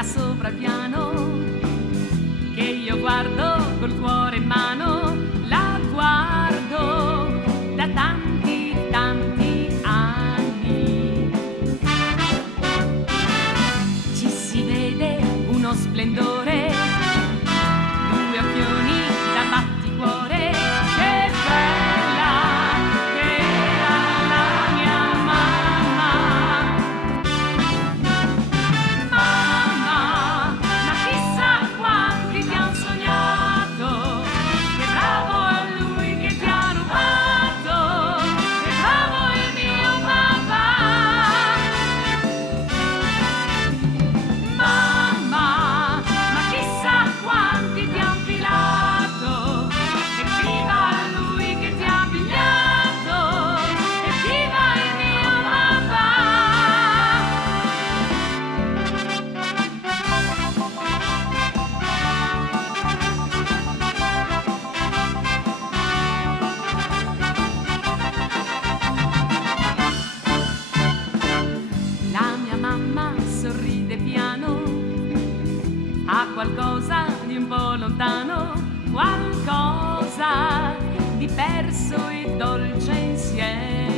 là sopra il piano, che io guardo col cuore in mano, la guardo da tanti, tanti anni. Ci si vede uno splendore, due occhioni da batticuore, che bella che era la mia mamma. Mamma, ma chissà quanti ti han sognato, che bravo è lui che ti ha rubato, che bravo è il mio papà. Mamma, ma chissà quanti ti han filato, evviva lui che ti ha pigliato, evviva il mio papà. La mia mamma sorride piano, ha qualcosa di un po' lontano, qualcosa di perso e dolce insieme.